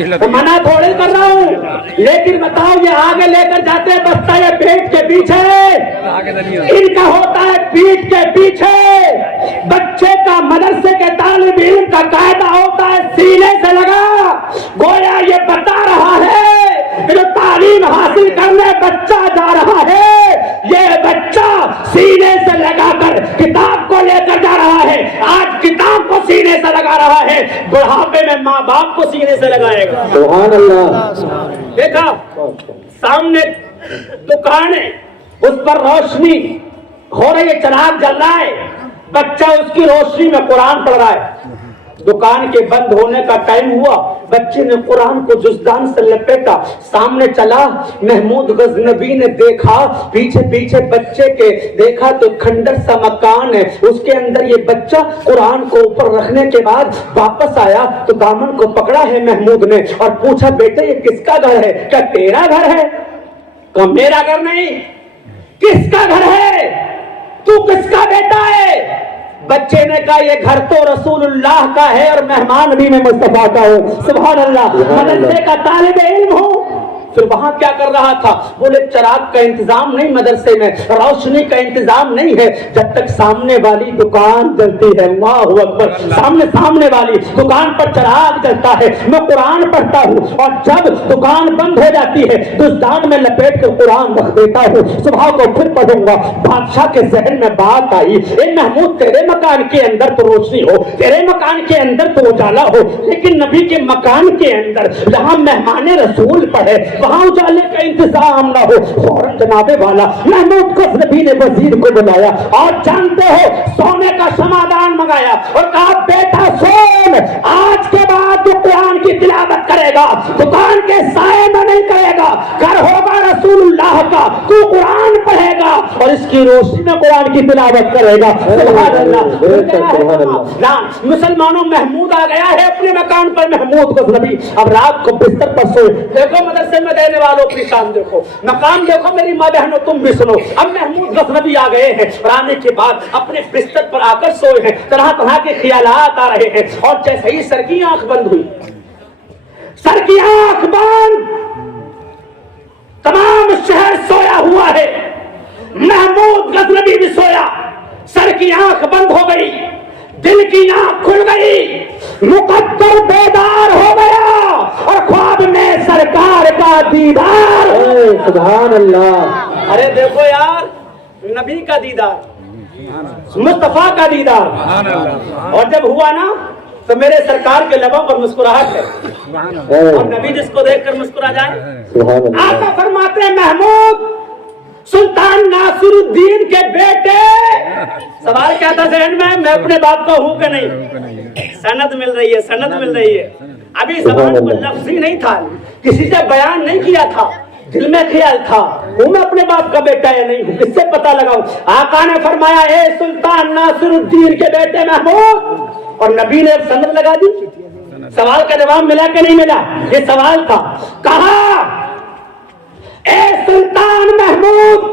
تو منع تھوڑی کر رہا ہوں، لیکن بتاؤ یہ آگے لے کر جاتے ہیں بستا ہے پیٹ کے پیچھے، ان کا ہوتا ہے پیٹ کے پیچھے۔ بچے کا مدرسے کے طالب علم کا قاعدہ ہوتا ہے سینے سے لگا، گویا یہ بتا رہا ہے کہ جو تعلیم حاصل کرنے بچہ جا رہا ہے، یہ بچہ سینے سے لگا کر کتاب کو لے کر جا رہا ہے، آج کتاب کو سینے سے لگا رہا ہے، بڑھاپے میں ماں باپ کو سینے سے لگائے گا۔ سبحان اللہ۔ دیکھا سامنے دکان ہے، اس پر روشنی ہو رہی ہے، چراغ جل رہا ہے، بچہ اس کی روشنی میں قرآن پڑھ رہا ہے۔ دکان کے بند ہونے کا ٹائم ہوا، بچے نے قرآن کو جزدان سے لپیٹا، سامنے چلا، محمود غزنبی نے دیکھا پیچھے پیچھے بچے کے، دیکھا تو کھنڈر سا مکان ہے، اس کے اندر یہ بچہ قرآن کو اوپر رکھنے کے بعد واپس آیا تو دامن کو پکڑا ہے محمود نے اور پوچھا بیٹے یہ کس کا گھر ہے؟ کیا تیرا گھر ہے؟ کہا میرا گھر نہیں، کس کا گھر ہے؟ تو کس کا بیٹا ہے؟ بچے نے کہا یہ گھر تو رسول اللہ کا ہے اور مہمان بھی میں مصطفیٰ کا ہوں۔ سبحان اللہ، مدرسے کا طالب علم ہوں۔ پھر وہاں کیا کر رہا تھا؟ بولے چراغ کا انتظام نہیں مدرسے میں، روشنی کا انتظام نہیں ہے، جب تک سامنے والی دکان جلتی ہے، اللہ اکبر، سامنے والی دکان پر چراغ جلتا ہے، میں قرآن پڑھتا ہوں اور جب دکان بند ہو جاتی ہے تو اس دان میں لپیٹ کے قرآن رکھ دیتا ہوں، صبح کو پھر پڑھوں گا۔ بادشاہ کے ذہن میں بات آئی، اے محمود تیرے مکان کے اندر تو روشنی ہو، تیرے مکان کے اندر تو اجالا ہو، لیکن نبی کے مکان کے اندر جہاں مہمان رسول پڑھے وہاں اجالے کا انتظام نہ ہو۔ فوراً جناب والا محمود غزنبی نے وزیر کو بلایا اور جانتے ہو سونے کا سمادان منگایا اور کہا بیٹا سون، آج کے بعد جو قرآن کی تلاوت کرے گا دکان کے سائے میں نہیں کرے گا، گھر ہوگا رسول اللہ کا، تو قرآن پڑھے گا اور اس کی روشنی میں قرآن کی تلاوت کرے گا۔ سبحان اللہ۔ مسلمانوں محمود آ گیا ہے اپنے مکان پر، محمود غزنبی اب رات کو بستر پر سوئے۔ دیکھو مدرسے میں رہنے والوں کی شان دیکھو، مقام دیکھو، میری ماں بہنوں تم بھی سنو۔ اب محمود غزنبی آ گئے ہیں اور آنے کے بعد اپنے بستر پر آ کر سوئے ہیں، طرح طرح کے خیالات آ رہے ہیں اور جیسے ہی سر کی آنکھ بند ہوئی، سر کی آنکھ بند، تمام شہر سویا ہوا ہے، محمود غزنبی بھی سویا، سر کی آنکھ بند ہو گئی، دل کی آنکھ کھل گئی، مقدر بیدار ہو گیا اور خواب میں سرکار کا دیدار۔ سبحان اللہ۔ ارے دیکھو یار، نبی کا دیدار، مصطفیٰ کا دیدار، اور جب ہوا نا تو میرے سرکار کے لبوں پر مسکراہٹ ہے اور نبی جس کو دیکھ کر مسکرا جائے۔ آقا فرماتے ہیں محمود سلطان ناصر الدین کے بیٹے، سوال کیا تھا ذہن میں اپنے باپ کا ہوں کہ نہیں؟ سند مل رہی ہے، سند مل رہی ہے، ابھی زبان پر لفظ ہی نہیں تھا، کسی سے بیان نہیں کیا تھا، دل میں خیال تھا ہوں میں اپنے باپ کا بیٹا یا نہیں ہوں، کس سے پتہ لگاؤں؟ آقا نے فرمایا اے سلطان ناصر الدین کے بیٹے محمود، اور نبی نے سند لگا دی۔ سوال کا جواب ملا کہ نہیں ملا؟ یہ سوال تھا۔ کہا اے سلطان محمود،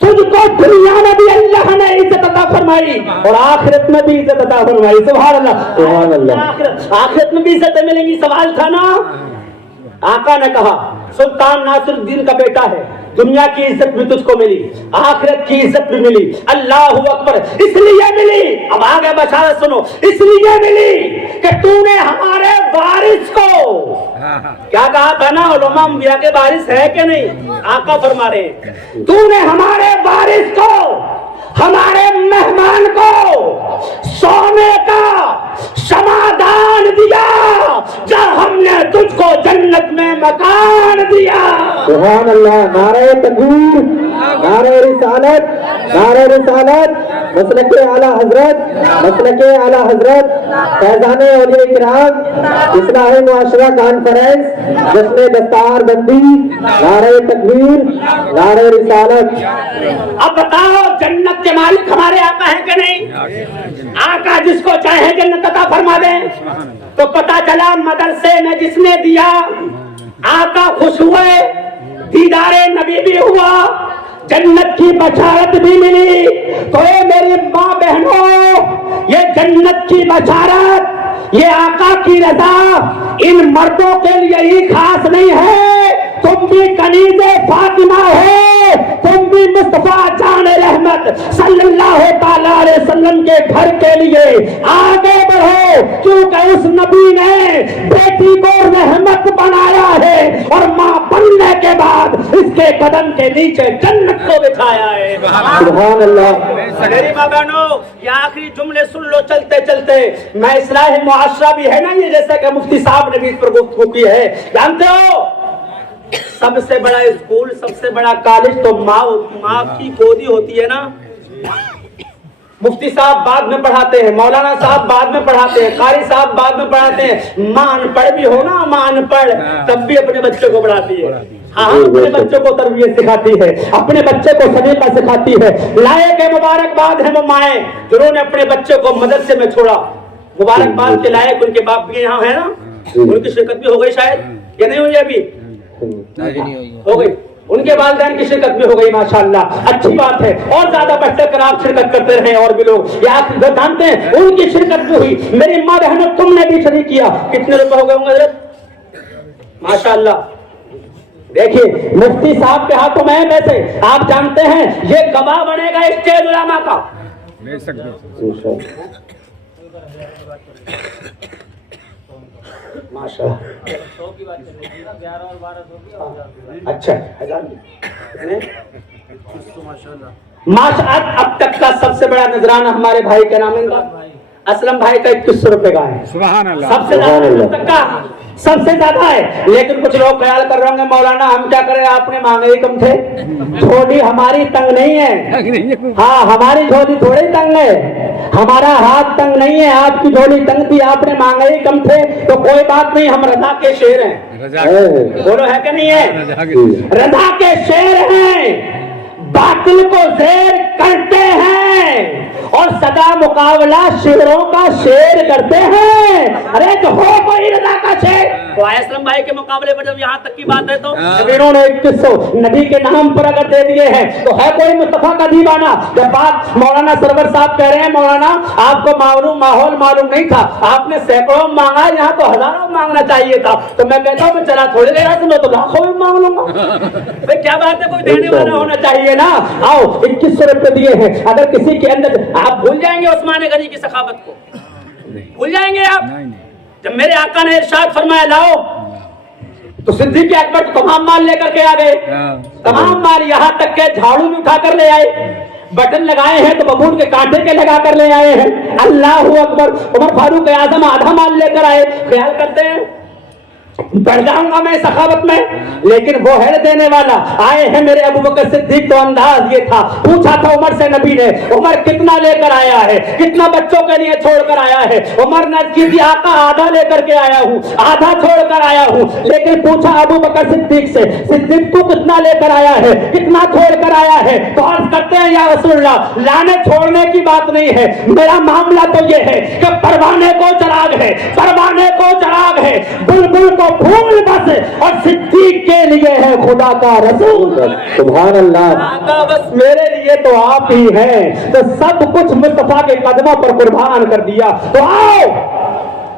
تجھ کو دنیا میں بھی اللہ نے عزت عطا فرمائی اور آخرت میں بھی عزت عطا فرمائی۔ سبحان اللہ، سبحان اللہ۔ آخرت میں بھی عزتیں ملیں گی، سوال تھا نا۔ آقا نے کہا سلطان ناصر الدین کا بیٹا ہے، دنیا کی عزت بھی تجھ کو ملی، آخرت کی عزت بھی ملی، اللہ اکبر، اس لیے ملی، اب آگے بشارت سنو، اس لیے ملی کہ تو نے ہمارے وارث کو، کیا کہا تھا نا علماء انبیاء کے وارث ہے کہ نہیں؟ آقا فرما رہے تو نے ہمارے وارث کو، ہمارے مہمان کو سونے کا سمادان دیا جب ہم نے تجھ کو جنت میں مکان دیا۔ سبحان اللہ۔ نعرہ تکبیر، نعرہ رسالت، نعرہ رسالت، مسلک اعلیٰ حضرت، مسلک اعلیٰ حضرت، فیضان اولیاء کرام، اصلاح معاشرہ کانفرنس، جشن دستار بندی، نعرہ تکبیر، نعرہ رسالت۔ اب بتاؤ جنت کے مالک ہمارے آقا ہیں کہ نہیں؟ آقا جس کو چاہے جنت عطا فرما دیں۔ تو پتا چلا مدرسے میں جس نے دیا آقا خوش ہوئے، دیدار نبی بھی ہوا، جنت کی بشارت بھی ملی۔ تو اے میری ماں بہنوں، یہ جنت کی بشارت، یہ آقا کی رضا، इन मर्दों के लिए ही खास नहीं है, तुम भी कनीज़े फातिमा हो, तुम भी मुस्तफा जान रहमत सल्लल्लाहु ताला अलैहि वसल्लम के घर के लिए आगे बढ़ो, क्योंकि उस नबी ने बेटी को रहमत बनाया है और माँ बनने के बाद इसके कदम के नीचे जन्नत को बिछाया है। सुभान अल्लाह। मेरी माँ बहनों, ये आखिरी जुमले सुन लो चलते चलते। मैं इस्लाह मुआशरा भी है ना ये, जैसे कि मुफ्ती साहब ने भी इस पर गुफ्तगू की है। जानते हो सबसे बड़ा स्कूल, सबसे बड़ा कॉलेज तो माँ की गोदी होती है ना। मुफ्ती साहब बाद में पढ़ाते हैं, मौलाना साहब बाद में पढ़ाते हैं, कारी साहब बाद में पढ़ाते हैं। माँ अनपढ़ भी हो ना, माँ अनपढ़ तब भी अपने बच्चों को पढ़ाती है। हाँ, अपने बच्चों को तरबियत सिखाती है, अपने बच्चे को सलीका सिखाती है। लायक है, मुबारकबाद है वो माएँ जिन्होंने अपने बच्चे को मदरसे में छोड़ा। मुबारकबाद के लायक उनके बाप भी यहाँ है ना, उनकी शिरकत भी हो गई शायद या नहीं हुई अभी? हो गई, उनके वालिदैन की शिरकत भी हो गई माशाअल्लाह, अच्छी बात है। और ज्यादा बढ़ कर आप शिरकत करते रहे और भी लोग, या आप जानते हैं उनकी शिरकत भी हुई। मेरी माँ बहनों, तुमने भी शरीक किया। कितने रुपए हो गए होंगे माशाअल्लाह? देखिए मुफ्ती साहब के हाथों में है पैसे, आप जानते हैं ये गवाह बनेगा स्टेज उलामा का। माशाअल्लाह। अच्छा, माशाअल्लाह। अब तक का सबसे बड़ा नजराना हमारे भाई का नाम है असलम भाई का 2100 रुपए का है। सुभान अल्लाह। सबसे ज्यादा तक का सबसे ज्यादा है। लेकिन कुछ लोग ख्याल कर रहे होंगे मौलाना हम क्या करें, आपने मांगे ही कम थे। झोली हमारी तंग नहीं है। हाँ, हमारी झोली थोड़ी तंग है, हमारा हाथ तंग नहीं है। आपकी झोली तंग थी, आपने मांगे ही कम थे, तो कोई बात नहीं, हम रजा के शेर हैं। बोलो है कि नहीं है? रजा के शेर हैं, बातिल को ज़ेर करते हैं और सदा मुकाबला शेरों का शेर करते हैं। अरे तो हो कोई रजा का शेर तो असलम भाई के मुकाबले पर जब यहाँ तक की बात है तो इन्होंने 2100 नबी के नाम पर अगर दे दिए हैं तो है कोई मुस्तफा का दीवाना। जब बात मौलाना सरवर साहब कह रहे हैं मौलाना आपको मालूम माहौल मालूम नहीं था, आपने सैकड़ों मांगा, यहाँ तो हजारों मांगना चाहिए था। तो मैं कहता हूँ चला थोड़ी देर से मैं तो लाखों में मांग लूंगा। भाई क्या बात है, कोई देने वाला होना चाहिए ना। आओ 2100 रुपए दिए हैं, अगर किसी के अंदर आप भूल जाएंगे उस्मान गनी की सखावत को, भूल जाएंगे आप? जब मेरे आका ने इरशाद फरमाया लाओ, तो सिद्दीक अकबर तमाम माल लेकर के आ गए, तमाम माल, यहाँ तक के झाड़ू भी उठा कर ले आए, बटन लगाए हैं तो बबूल के कांटे के लगा कर ले आए हैं। अल्लाह अकबर। उमर फारूक आजम आधा माल लेकर आए। ख्याल करते हैं बढ़ जाऊंगा मैं सखावत में, लेकिन वो है देने वाला। आए हैं मेरे अबू बकर सिद्दीक, तो अंदाज ये था, पूछा था उमर से नबी ने, उमर कितना लेकर आया है, कितना बच्चों के लिए छोड़कर आया है? उमर ने की थी आका आधा लेकर के आया हूँ, आधा छोड़कर आया हूँ। लेकिन पूछा अबू बकर सिद्दीक से, सिद्दीक तू कितना लेकर आया है, कितना छोड़कर आया है? तो अर्ज करते हैं या रसूलल्लाह, लाने छोड़ने की बात नहीं है, मेरा मामला तो ये है कि परवाने को चराग है, परवाने को चराग है, बुलबुल को फूल बस, और सिद्दीक के लिए है खुदा का रसूल। सुभान अल्लाह। आका बस मेरे लिए तो आप ही हैं, तो सब कुछ मुस्तफा के कदमों पर कुर्बान कर दिया। तो आओ।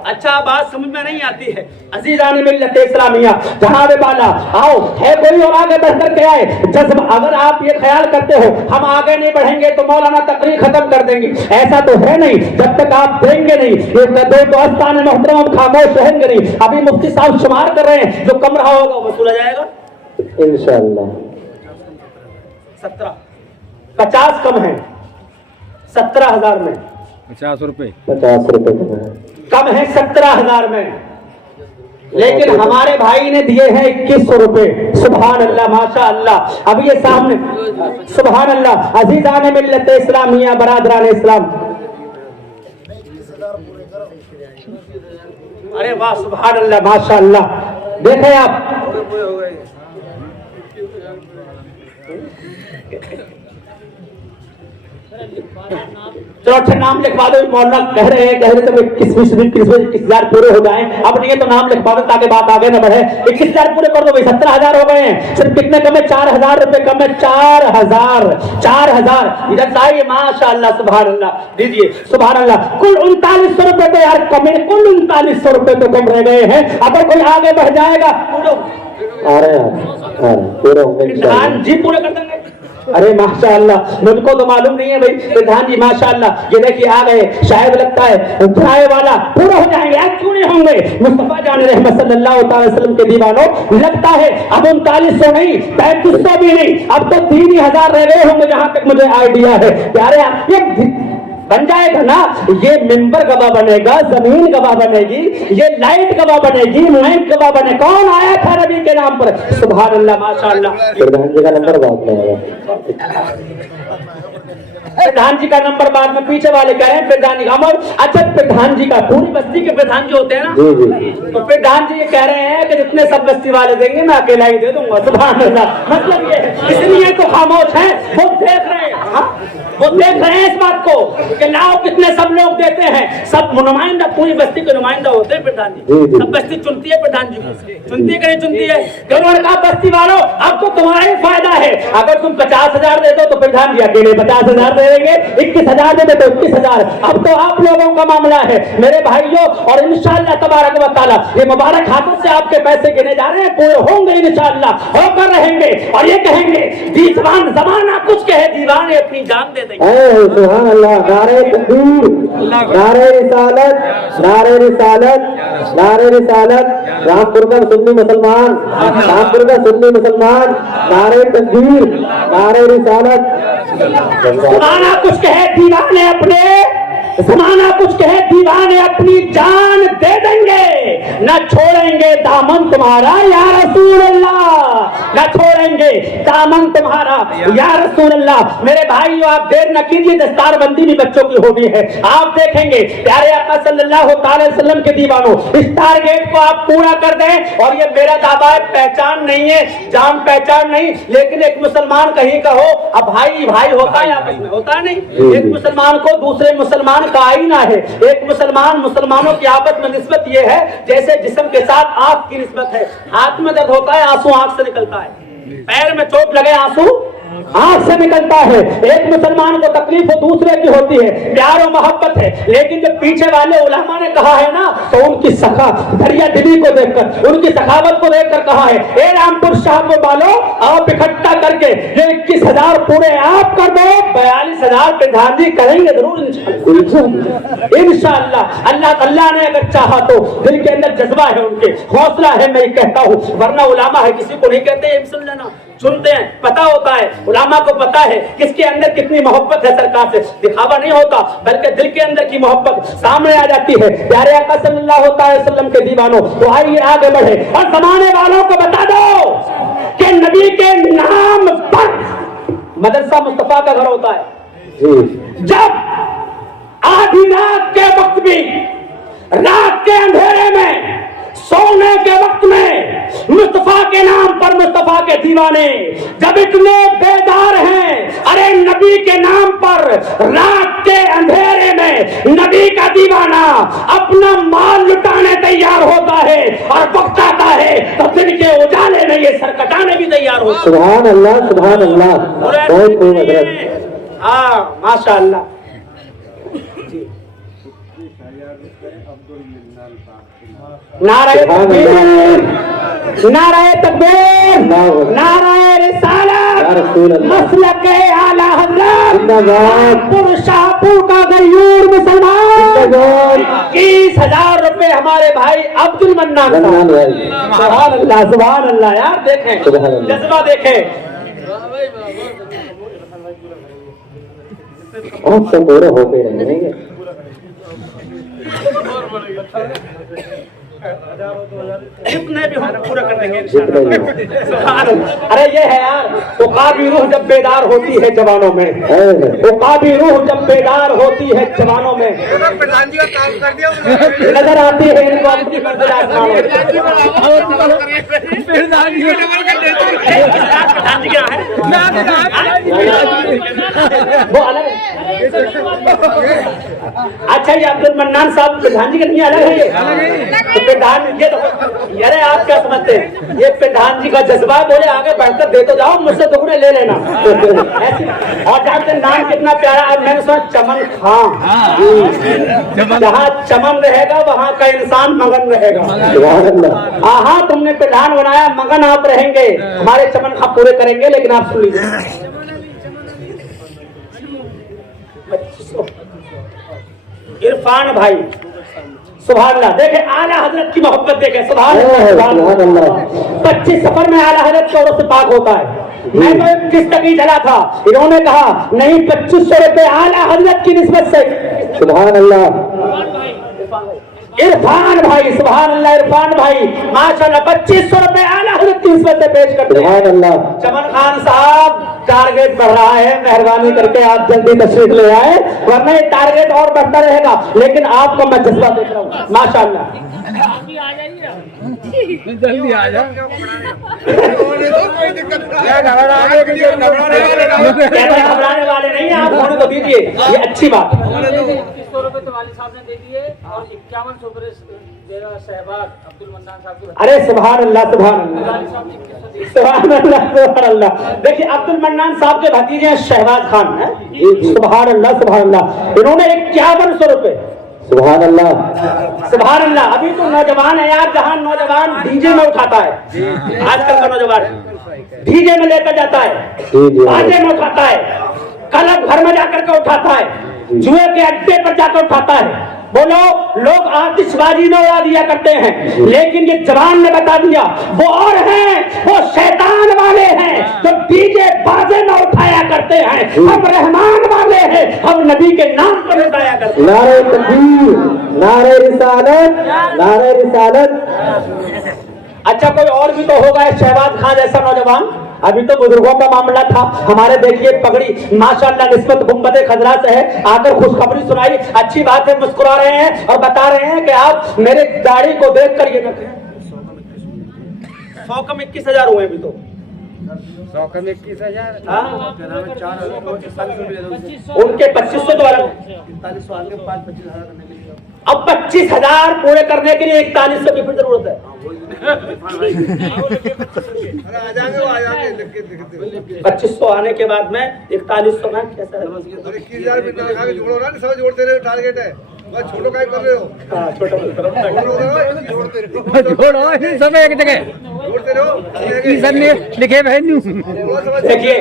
अच्छा बात समझ में नहीं आती है अजीजान मिल्लत इस्लामिया, जनाब वाला आओ, है कोई और आगे बढ़ कर के आए। जज्ब अगर आप ये ख्याल करते हो हम आगे नहीं बढ़ेंगे तो मौलाना तकरीर खत्म कर देंगे, ऐसा तो है नहीं। जब तक आप देंगे नहीं, ये दो आस्तान मोहतरम हम खामोश रहेंगे नहीं। अभी मुफ्ती साहब शुमार कर रहे हैं, जो कम रहा होगा वो वसूला जाएगा इंशाअल्लाह। 17 50 कम है, 17,000 में 50 रुपए कम है 17,000 में, लेकिन हमारे भाई ने दिए हैं 2100 रुपए। सुभान अल्लाह, माशा अल्लाह। अब ये सामने सुभान अल्लाह, अजीजान मिल्लत इस्लामिया, बरादरान इस्लाम, अरे वाह सुभान अल्लाह, माशा अल्लाह। देखें आप, चलो अच्छा नाम लिखवा दो। मौलाना कह रहे थे किस 21,000 पूरे हो जाएं। अब नहीं है तो नाम लिखवा दो ताकि बात आगे न बढ़े। 21,000 पूरे कर दो भाई, 17,000 हो गए हैं। सिर्फ कितने कम है? 4,000 रुपए कम है। 4,000 इधर से आइए। माशाअल्लाह सुभान अल्लाह, दीजिए सुभान अल्लाह। कुल 3900 रुपए तो यार कम है, कुल 3900 रुपए तो कम रह गए हैं। अगर कोई आगे बढ़ जाएगा आ रहे हैं पूरे होंगे जी, पूरे कर देंगे। अरे माशाअल्लाह, मुझको तो मालूम नहीं है भाई। प्रधान जी माशाअल्लाह, ये देखिए आ गए। शायद लगता है चाय वाला पूरा हो जाएंगे। आज क्यों नहीं होंगे? मुस्तफा जान रहमत सल्लल्लाहु अलैहि वसल्लम के दीवानों, लगता है अब 3900 नहीं, 3500 भी नहीं, अब तो 3,000 रह गए होंगे जहां तक मुझे आइडिया है। प्यारे ये बन जाएगा ना, ये मिंबर गवाह बनेगा, जमीन गवाह बनेगी, ये लाइट गवाह बनेगी, माइक गवाह बने। कौन आया था नबी के नाम पर? सुभान अल्लाह माशाअल्लाह। प्रधान जी का नंबर बाद में आएगा। प्रधान जी का नंबर बाद में, पीछे वाले कह रहे हैं प्रधान जी का। अच्छा प्रधान जी का, पूरी बस्ती के प्रधान जी होते हैं ना, तो प्रधान जी ये कह रहे हैं कि जितने सब बस्ती वाले देंगे मैं अकेला ही दे दूंगा। सुभान अल्लाह। मतलब ये इसलिए तो खामोश है, वो देख रहे हैं, वो देख रहे हैं इस बात को कि लाओ कितने सब लोग देते हैं। सब नुमाइंदा, पूरी बस्ती के नुमाइंदा होते हैं प्रधान जी। सब बस्ती चुनती है प्रधान जी को, चुनती है कि नहीं चुनती है? उन्होंने कहा बस्ती वालों अब तो तुम्हारा ही फायदा है। अगर तुम 50,000 दे दो तो प्रधान जी अकेले 50,000 दे देंगे। 21,000 दे दो तो 21,000। अब तो आप लोगों का मामला है मेरे भाइयों। और इंशाअल्लाह तबारक व तआला ये मुबारक हाथों से आपके पैसे गिने जा रहे हैं, पूरे होंगे इंशाअल्लाह, होकर रहेंगे। और ये कहेंगे दीवान जमाना कुछ कहे, दीवाने अपनी जान दे देंगे। सुभान अल्लाह। नारे तकबीर, नारे रिसालत, नारे रिसालत, नारे रिसालत। रामपुर का सुन्नी मुसलमान, रामपुर का सुन्नी मुसलमान। नारे तकबीर, नारे रिसालत। जमाना कुछ कहे दीवाने अपने, जमाना कुछ कहे दीवाने अपनी जान दे देंगे। न छोड़ेंगे दामन तुम्हारा या रसूल अल्लाह, न छोड़ेंगे दामन तुम्हारा या रसूल अल्लाह। मेरे भाइयों आप देर न कीजिए, दस्तार बंदी भी बच्चों की हॉबी है। आप देखेंगे प्यारे आका सल्लल्लाहु अलैहि वसल्लम के दीवानों, इस टारगेट को आप पूरा कर दें। और ये मेरा दावा है, पहचान नहीं है, जान पहचान नहीं, लेकिन एक मुसलमान कहीं का हो, अब भाई भाई होता है आपस में, होता नहीं? एक मुसलमान को दूसरे मुसलमान का आईना है। एक मुसलमान मुसलमानों की आपस में निस्बत ये है जैसे जिस्म के साथ आंख की निस्बत है। हाथ में दर्द होता है, आंसू आंख से निकलता है। पैर में चोट लगे, आंसू आंख से निकलता है। एक मुसलमान को तकलीफ हो दूसरे की होती है, प्यार और मोहब्बत है। लेकिन जब पीछे वाले उलमा ने कहा है ना, तो उनकी सखा दरिया दिली को देखकर, उनकी सखावत को देखकर कहा है, ए रामपुर शाहपुर वालों आप इकट्ठा करके ये 21,000 पूरे आप कर दो, 42,000 प्रधान जी करेंगे जरूर इंशाअल्लाह। अल्लाह ने अगर चाहा तो। दिल के अंदर जज्बा है, उनके हौसला है, मैं कहता हूँ। वरना उलमा है, किसी को नहीं कहते ये सुन लेना, सुनते हैं, पता होता है। उलमा को पता है किसके अंदर कितनी मोहब्बत है सरकार से। दिखावा नहीं होता, बल्कि दिल के अंदर की मोहब्बत सामने आ जाती है। प्यारे आका सल्लल्लाहु अलैहि वसल्लम के दीवानों, तो आइए आगे बढ़े और जमाने वालों को बता दो कि नबी के नाम पर मदरसा मुस्तफा का घर होता है। जब आधी रात के वक्त भी, रात के अंधेरे में, सोने के वक्त में मुस्तफा के नाम पर मुस्तफा के दीवाने जब इतने बेदार हैं, अरे नबी के नाम पर रात के अंधेरे में नबी का दीवाना अपना माल लुटाने तैयार होता है और वक्त आता है तो दिन के उजाले में ये सर कटाने भी तैयार होता है। सुभान अल्लाह, सुभान अल्लाह। बहुत खूब हजरत। हाँ माशाअल्लाह। नाराए तकबीर, नाराए तकबीर, नाराए रिसालत, मसलके आला हज़रत, शाहपुर का गयूर मुसलमान। 21,000 रुपए हमारे भाई अब्दुल मन्नान। सुभान अल्लाह, सुभान अल्लाह। यार देखें जज्बा, देखें आप सब पूरे होते रहेंगे। जितने भी हम पूरा कर देंगे इंशाअल्लाह। अरे ये है यार, उकाबी रूह जब बेदार होती है जवानों में, उकाबी रूह जब बेदार होती है जवानों में, प्रधान जी का काम कर दिया नजर आती है इनको अपनी मंजिल आसमां में। प्रधान जी क्या है वो अलग है। अच्छा ये अब्दुल मन्नान साहब प्रधान जी का नहीं अलग है ये? तो प्रधान ये तो अरे आप क्या समझते हैं, ये प्रधान जी का जज्बा, बोले आगे बढ़कर दे तो जाओ, मुझसे टुकड़े ले लेना ऐसे। और जानते नाम कितना प्यारा, अब मैंने सुना चमन खां, जहाँ चमन रहेगा वहाँ का इंसान मगन रहेगा। हाँ तुमने प्रधान बनाया, मगन आप रहेंगे, हमारे चमन खां पूरे करेंगे। लेकिन आप सुन लीजिए, इरफान भाई सुभान अल्लाह, देखे आला हजरत की मोहब्बत देखे, सुभान अल्लाह। 25 सफर में आला हजरत की औरत से पाक होता है। मैं तो किस तक ही चला था, इन्होंने कहा नहीं 2500 रुपए आला हजरत की निस्बत से, सुभान अल्लाह। इरफान भाई सुभान अल्लाह, इरफान भाई माशाअल्लाह 2500 रुपए आला हजरत की निस्बत से पेश करते हैं। सुभान अल्लाह। चमन खान साहब टारगेट बढ़ रहा है, मेहरबानी करके आप जल्दी तशरीफ ले आए, वरना ये टारगेट और बढ़ता रहेगा। लेकिन आपको मैं जज्बा देख रहा हूँ माशाअल्लाह। जल्दी आ जा। घबराने वाले नहीं, आप होने तो दीजिए, ये अच्छी बात है। 2500 रुपए तो वाली साहब ने दे दिए और 5100 रुपए शहबाज अब्दुल मन्नान साहब को। अरे सुभान अल्लाह, सुभान अल्लाह, सुभान अल्लाह, सुभान अल्लाह। देखिए अब्दुल मन्नान साहब के भतीजे हैं शहबाज खान है, सुभान अल्लाह, सुभान अल्लाह। इन्होंने 5100 रुपए, सुभान अल्लाह, सुभान अल्लाह। अभी तो नौजवान है यार, जहाँ नौजवान डीजे में उठाता है, आजकल का नौजवान डीजे में लेकर जाता है, बाजे में उठाता है, क्लब घर में जाकर के उठाता है, जुए के अड्डे पर जाकर उठाता है। बोलो लोग आतिशबाजी में उड़ा दिया करते हैं, लेकिन ये जवान ने बता दिया वो और हैं, वो शैतान वाले हैं जो डीजे बाजे में उठाया करते हैं। हम रहमान वाले हैं, हम नबी के नाम पर उठाया करते हैं। नारे तकबीर, नारे रिसालत, नारे रिसालत। अच्छा कोई और भी तो होगा शहबाज खान जैसा नौजवान। अभी तो बुजुर्गों का मामला था, हमारे देखिए पगड़ी माशाअल्लाह निस्बत गुंबद खजरा से है, आकर खुशखबरी सुनाई, अच्छी बात है, मुस्कुरा रहे हैं और बता रहे हैं कि आप मेरे दाढ़ी को देख कर ये 100 कम 21,000 हुए अभी तो। 100 कम 21,000। उनके 2500 तो अलग, अब 25,000 पूरे करने के लिए 4100 की फिर जरूरत है। 2500 आने के बाद में 4100 में कैसा है? 21,000 जोड़ो ना, सब जोड़ते रहे, टारगेट है, बस छोटो काय कर रहे हो? हाँ, छोटा जोड़ते रहो सब एक जगह जोड़ते रहो, सर ने लिखे भाई। देखिए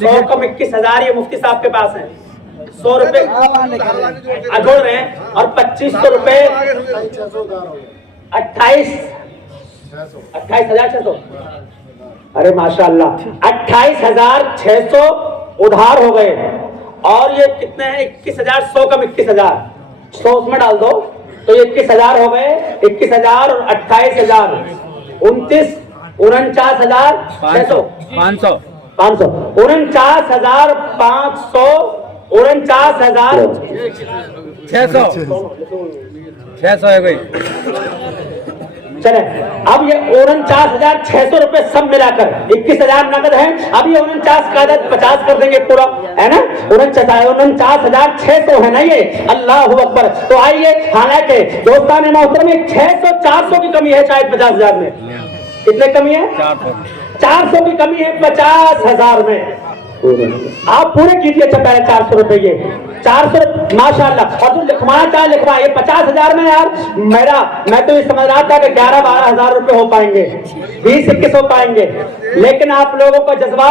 100 कम 21,000 ये मुफ्ती साहब के पास है, 100 रुपए जोड़ रहे हैं और 2500 रुपए 28,600। अरे माशाअल्लाह 28,600 उधार हो गए और ये कितने हैं 21,000, 100 कम 21,000, 100 उसमें डाल दो तो 21,000 हो गए। 21,000 और 28,000 29 49,600 500 49,500 49,600 है कोई। चले अब ये 49,600 रुपए सब मिलाकर 21,000 नकद है। अब ये 49 का आदत 50 कर देंगे पूरा, है ना? 49,600 है ना ये। अल्लाह अकबर। तो आइए, हालांकि दोस्तान मोहतरम 600-400 की कमी है शायद 50,000 में। कितने कमी है? 400 की कमी है 50,000 में। आप पूरे कीजिए। अच्छा पहले 400 रुपए, ये 400 माशाअल्लाह। और जो लिखवाना चाहे लिखवा, ये 50,000 में यार मैं तो ये समझ रहा था कि 11-12 हजार रुपए हो पाएंगे, 20-21 हो पाएंगे, लेकिन आप लोगों का जज्बा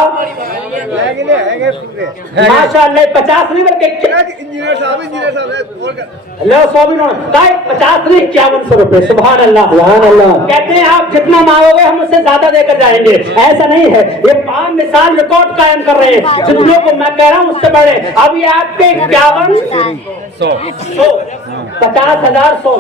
माशाअल्लाह 50 नहीं बल्कि इंजीनियर साहब 50 नहीं 5100 रुपए। सुभान अल्लाह, सुभान अल्लाह। कहते हैं आप जितना मांगोगे हम उससे ज्यादा देकर जाएंगे, ऐसा नहीं है। ये 5 मिसाल रिकॉर्ड कायम कर रहे हैं, जितनों को मैं कह रहा हूँ उससे बड़े। अब ये आपके 51 100 100 50,000 100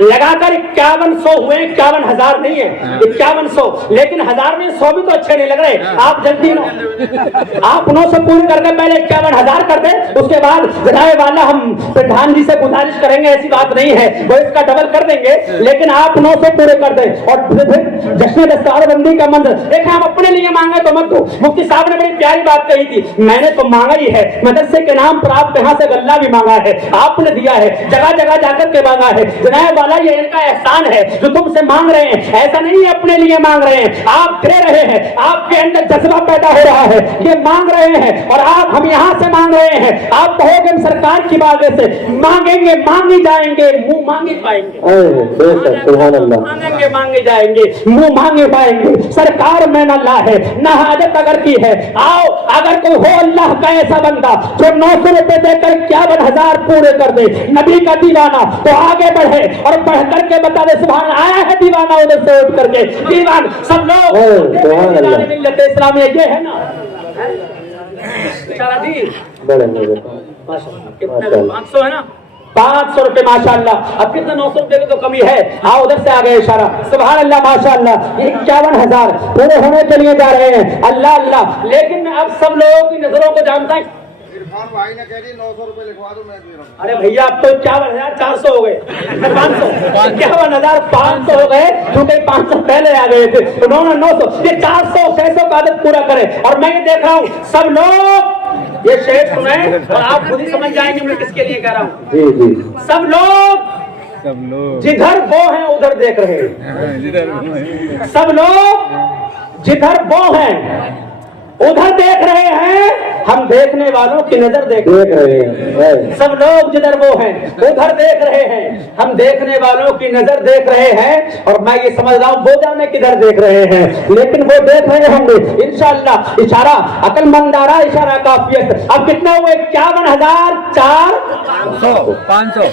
लगाकर 5100 हुए, 51,000 नहीं है, 5100। लेकिन 1000 में 100 भी तो अच्छे नहीं लग रहे। आप जल्दी आप 900 पूरी करके पहले 51,000 कर दे, उसके बाद जनाब वाला हम प्रधान जी से गुजारिश करेंगे, ऐसी बात नहीं है, वो इसका डबल कर देंगे, लेकिन आप 900 पूरे कर दे। और फिर जश्न दस्तारबंदी का मंत्र देखा, हम अपने लिए मांगे तो मत दो। मुफ्ती साहब ने बड़ी प्यारी बात कही थी, मैंने तो मांगा ही है, मदरसे के नाम पर आप यहाँ से गल्ला भी मांगा है, आपने दिया है, जगह जगह जाकर के मांगा है। जनाब वाला ये इनका एहसान है जो तुमसे मांग रहे हैं, ऐसा नहीं है अपने लिए मांग रहे हैं, आप दे रहे हैं, आपके अंदर जज्बा पैदा हो रहा है, ये मांग रहे हैं और आप हम यहाँ से मांग रहे हैं। आप कहोगे हम सरकार की बात से मांगेंगे, मांगी जाएंगे, मुंह मांगे पाएंगे, मांगेंगे मांगे जाएंगे, मुंह मांगे पाएंगे। सरकार में न ला है न हाजत अगर की है, आओ अगर कोई हो अल्लाह का ऐसा बंदा जो 900 रुपए देकर 51,000 पूरे कर दे, नबी का दीवाना तो आगे बढ़े और बढ़ करके बता दे सुभान। आया है दीवाना उधर से उठ करके, दीवान सब लोग मिल्लत इस्लामिया ये है ना जी, 500 है ना, 500 रुपए माशाअल्लाह। अब कितना 900 रुपए की तो कमी है, हाँ उधर से आ गए इशारा, सुभान अल्लाह माशाअल्लाह। 51,000 पूरे होने के लिए जा रहे हैं, अल्लाह अल्लाह। लेकिन मैं अब सब लोगों की नजरों को जानता हूँ, भाई ने कह दी 900 रुपए लिखवा दो, मैं दे रहा हूं। अरे भैया अब तो 51,400 हो गए, 500 51,500 हो गए, क्योंकि 500 पहले आ गए थे, उन्होंने 900, ये 400 600 का आदत पूरा करें। और मैं ये देख रहा हूँ सब लोग ये शेर सुने और आप खुद ही समझ जाएंगे मैं किसके लिए कह रहा हूँ। जी जी, सब लोग जिधर वो हैं उधर देख रहे हैं, सब लोग जिधर वो हैं उधर देख रहे हैं, हम देखने वालों की नजर देख रहे हैं। सब लोग जिधर वो हैं उधर देख रहे हैं, हम देखने वालों की नजर देख रहे हैं। और मैं ये समझ रहा हूँ वो जाने किधर देख रहे हैं, लेकिन वो देख रहे होंगे इंशाअल्लाह। इशारा अकलमंदारा, इशारा काफियत। अब कितने हुए? 51,500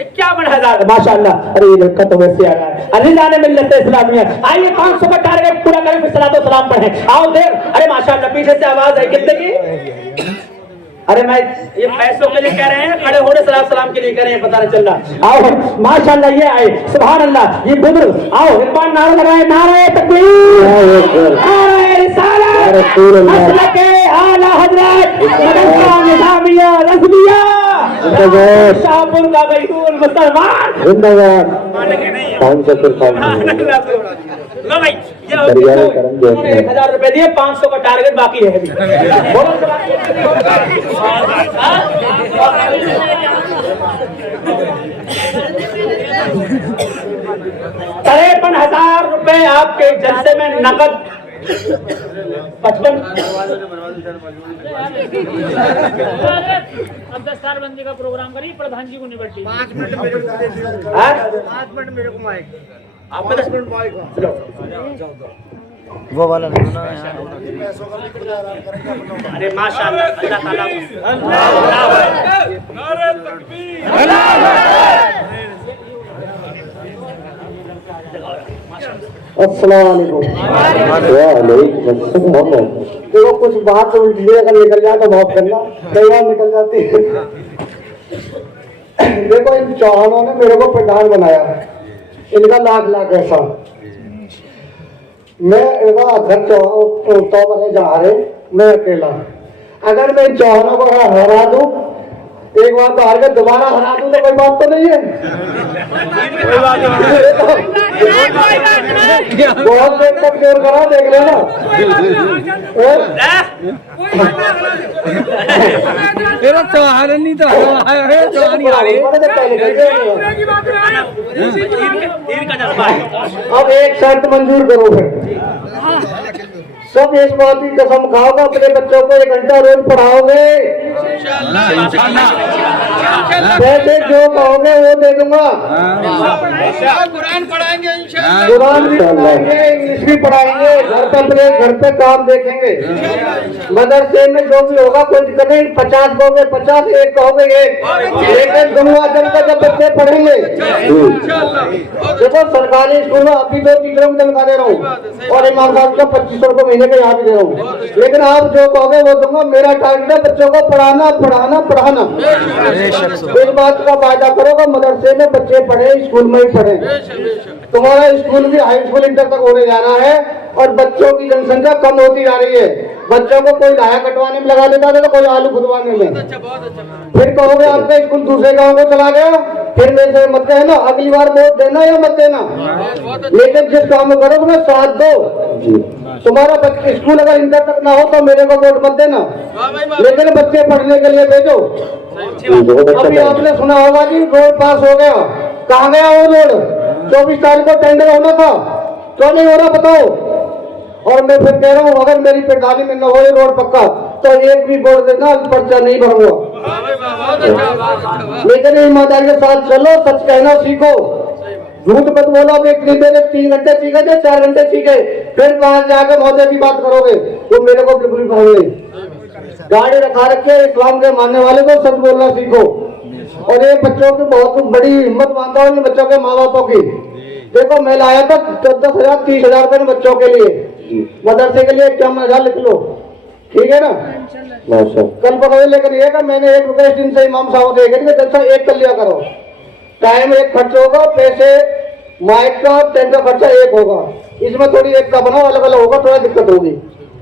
51,000 माशाअल्लाह। अरे ये लड़का तो वैसे आ रहा है, अल्लाह ने मिल्लत इस्लामिया। आइए 500 का टारगेट पूरा करें, फिर सलातो सलाम पढ़ें। आओ देर, अरे माशाअल्लाह पीछे से आवाज है कितने की? अरे मैं ये पैसों के लिए कह रहे हैं, खड़े होने सलाम सलाम के लिए कह रहे हैं, पता नहीं चल रहा। आओ माशाअल्लाह, ये आए सुभान अल्लाह, ये बुजुर्ग आओ एक बार नारा लगाए, नारे तकबीर, नारे रिसालत, मसलक आला हजरत मदरसा निजामिया रज़विया शाहपुर का बैतूल मुसलमान जिंदाबाद। 1,000 रुपए दिए, 500 का टारगेट बाकी है अभी। 53,000 रुपए आपके जलसे में नकद 55। अब दस्तारबंदी का प्रोग्राम करिए, प्रधान जी को निपटिए। 5 मिनट मेरे को दे दीजिए, 5 मिनट मेरे को माइक, आप 10 मिनट वो वाला अरे माशाअल्लाह, अल्लाह ताला अस्सलाम वालेकुम। देखो कुछ बात तो अगर निकल जाए तो माफ करना, कई बार निकल जाती है। देखो इन चौहानों ने मेरे को प्रधान बनाया, इनका लाख लाख ऐसा। मैं इनका घर तो जा रहे, मैं अकेला, अगर मैं इन चौहानों को हरा दूं, एक बार तो हार कर दोबारा हरा दूं तो कोई बात तो नहीं है। बहुत देर तक जोर करा, देख लेना। चौहान नहीं तो अब एक शर्त मंजूर करो, फिर सब इस बात की कसम खाओगे, अपने बच्चों को 1 घंटा रोज पढ़ाओगे, पैसे जो कहोगे वो दे दूंगा। कुरान पढ़ाएंगे इंशाअल्लाह। कुरान भी पढ़ाएंगे, इंग्लिश भी पढ़ाएंगे, घर पे काम देखेंगे। मदरसे में जो भी होगा कोई दिक्कत नहीं, 50 कहोगे 50, 1 कहोगे 1, लेकिन दोनों आदम का जब बच्चे पढ़ेंगे। देखो सरकारी स्कूल में अभी 2 टीचरों को तनख्वाह दे रहा हूँ और इमाम साहब का 2500 रुपये महीने का यहाँ भी दे रहा हूँ, लेकिन आप जो कहोगे वो दूंगा। मेरा टारगेट है बच्चों को पढ़ाना पढ़ाना पढ़ाना। इस बात का वायदा करो कि मदरसे में बच्चे पढ़े, स्कूल में ही पढ़े। तुम्हारा स्कूल भी हाई स्कूल इंटर तक होने जाना है और बच्चों की जनसंख्या कम होती जा रही है। बच्चों को कोई लाया कटवाने में लगा देता था तो कोई आलू खुदवाने में। फिर कहोगे आपका स्कूल दूसरे गांव को चला गया, फिर मेरे से मत कहना अगली बार वोट देना या मत देना, लेकिन जिस काम में करो तुम्हें साथ दो। तुम्हारा स्कूल अगर इंटर तक ना हो तो मेरे को वोट मत देना, लेकिन बच्चे पढ़ने के लिए भेजो। अभी आपने सुना होगा कि रोड पास हो गया, कहाँ गया वो रोड? 24 तारीख को टेंडर होना था, क्यों नहीं हो रहा बताओ? और मैं फिर कह रहा हूँ अगर मेरी प्रधानी में न हो ये रोड पक्का तो एक भी वोट देना, पर्चा नहीं भरूंगा। लेकिन ईमानदारी के साथ चलो, सच कहना सीखो, झूठ मत बोलो। एक नहीं देने 3 घंटे सीखे थे, 4 घंटे सीखे, फिर वहां जाकर मौजे की बात करोगे तो मेरे को बिल्कुल पसंद नहीं। गाड़ी रखा रखे इस्लाम के मानने वाले को सच बोलना सीखो। और ये बच्चों की बहुत बड़ी हिम्मत मानता हूँ बच्चों के माँ बापों की। देखो मैं लाया था 14,000 30,000 रुपए बच्चों के लिए, मदरसे के लिए 51,000 लिख लो, ठीक है ना? कल पकड़े, लेकिन ये का मैंने 1 रुपये दिन से इमाम साहब से जैसा 1 कर लिया करो। टाइम 1 खर्च होगा, पैसे माइक का टेंट का खर्चा 1 होगा, इसमें थोड़ी 1 का बनाओ, अलग अलग होगा, थोड़ा दिक्कत होगी।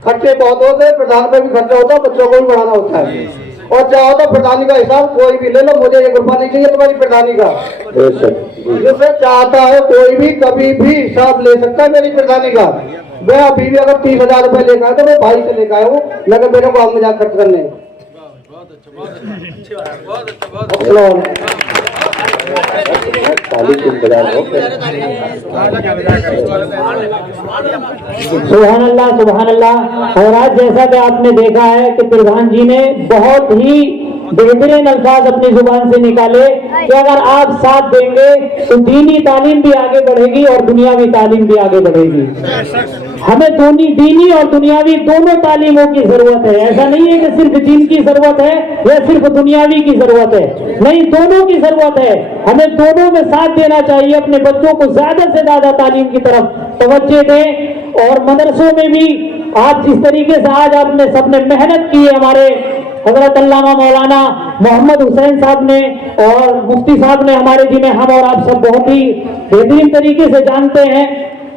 खर्चे बहुत होते हैं, प्रधान पे भी खर्चा होता है, बच्चों को भी बढ़ाना होता है। और चाहो तो प्रधानी का हिसाब कोई भी ले लो, मुझे 1 रुपया नहीं चाहिए तुम्हारी प्रधानी का। जिससे चाहता है कोई भी कभी भी हिसाब ले सकता है मेरी प्रधानी का। मैं अभी भी अगर 30,000 रुपए लेकर आया तो मैं भाई से लेकर आया हूँ, लगे मेरे को हम मजाक खर्च करने। सुभान अल्लाह। और आज जैसा कि आपने देखा है कि प्रधान जी ने बहुत ही बेहतरीन अल्फाज अपनी जुबान से निकाले कि अगर आप साथ देंगे तो दीनी तालीम भी आगे बढ़ेगी और दुनियावी तालीम भी आगे बढ़ेगी। हमें दीनी और दुनियावी दोनों तालीमों की जरूरत है। ऐसा नहीं है कि सिर्फ दीन की जरूरत है या सिर्फ दुनियावी की जरूरत है, नहीं, दोनों की जरूरत है। हमें दोनों में साथ देना चाहिए। अपने बच्चों को ज्यादा से ज्यादा तालीम की तरफ तवज्जो दें। और मदरसों में भी आज जिस तरीके से आज आपने सबने मेहनत की है, हमारे हजरत अल्लामा मौलाना मोहम्मद हुसैन साहब ने और मुफ्ती साहब ने, हमारे जिन्हें हम और आप सब बहुत ही बेहतरीन तरीके से जानते हैं,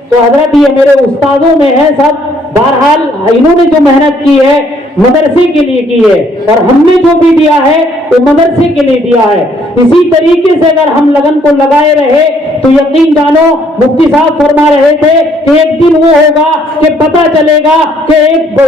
तो हजरत ये मेरे उस्तादों में है सब। बहरहाल इन्होंने जो मेहनत की है मदरसे के लिए की है और हमने जो भी दिया है वो मदरसे के लिए दिया है। इसी तरीके से अगर हम लगन को लगाए रहे तो यकीन जानो, मुफ्ती साहब फरमा रहे थे कि एक दिन वो होगा कि पता चलेगा कि एक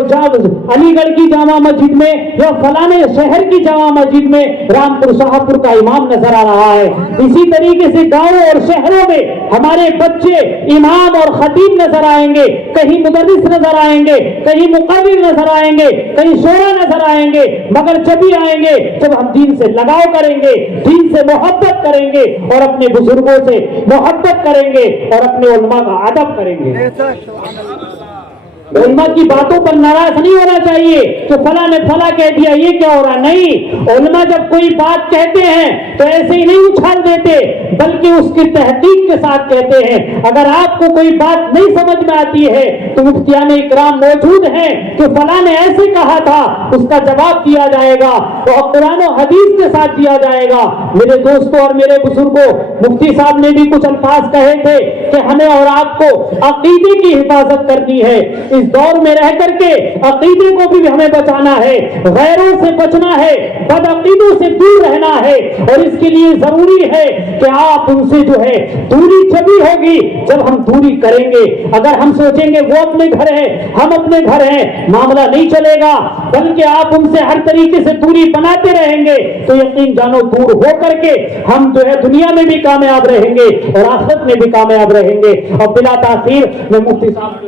अलीगढ़ की जामा मस्जिद में या फलाने शहर की जामा मस्जिद में रामपुर शाहपुर का इमाम नजर आ रहा है। इसी तरीके से गांवों और शहरों में हमारे बच्चे इमाम और खतीब नजर आएंगे, कहीं मुदर्रिस नजर आएंगे, कहीं मुक़र्रिर नजर आएंगे, कहीं शोरा नजर आएंगे, मगर जब भी आएंगे जब हम दीन से लगाव करेंगे, दीन से मोहब्बत करेंगे और अपने बुजुर्गों से मोहब्बत करेंगे और अपने उलमा का अदब करेंगे। उलमा की बातों पर नाराज नहीं होना चाहिए तो फला ने फला कह दिया, ये क्या हो रहा। नहीं, उलमा जब कोई बात कहते हैं तो ऐसे ही नहीं उछाल देते, बल्कि उसकी तहकीक के साथ कहते हैं। अगर आपको कोई बात नहीं समझ में आती है तो मुफ्तियाने इकराम मौजूद हैं कि फला ने ऐसे कहा था, उसका जवाब दिया जाएगा और कुरान और हदीस के साथ दिया जाएगा। मेरे दोस्तों और मेरे बुजुर्गों, मुफ्ती साहब ने भी कुछ अल्फाज कहे थे कि हमें और आपको अकीदे की हिफाजत करनी है। इस दौर में रह करके अकीदे को भी हमें बचाना है, गैरों से बचना है, बदअकीदों से दूर रहना है। और इसके लिए जरूरी है कि आप उनसे जो है दूरी जभी होगी जब हम दूरी करेंगे। अगर हम सोचेंगे वो अपने घर है हम अपने घर हैं, मामला नहीं चलेगा, बल्कि आप उनसे हर तरीके से दूरी बनाते रहेंगे तो यकीन जानो दूर हो करके हम जो है दुनिया में भी कामयाब रहेंगे और आखिरत में भी कामयाब रहेंगे। और बिला तासीर में मुफ्ती साहब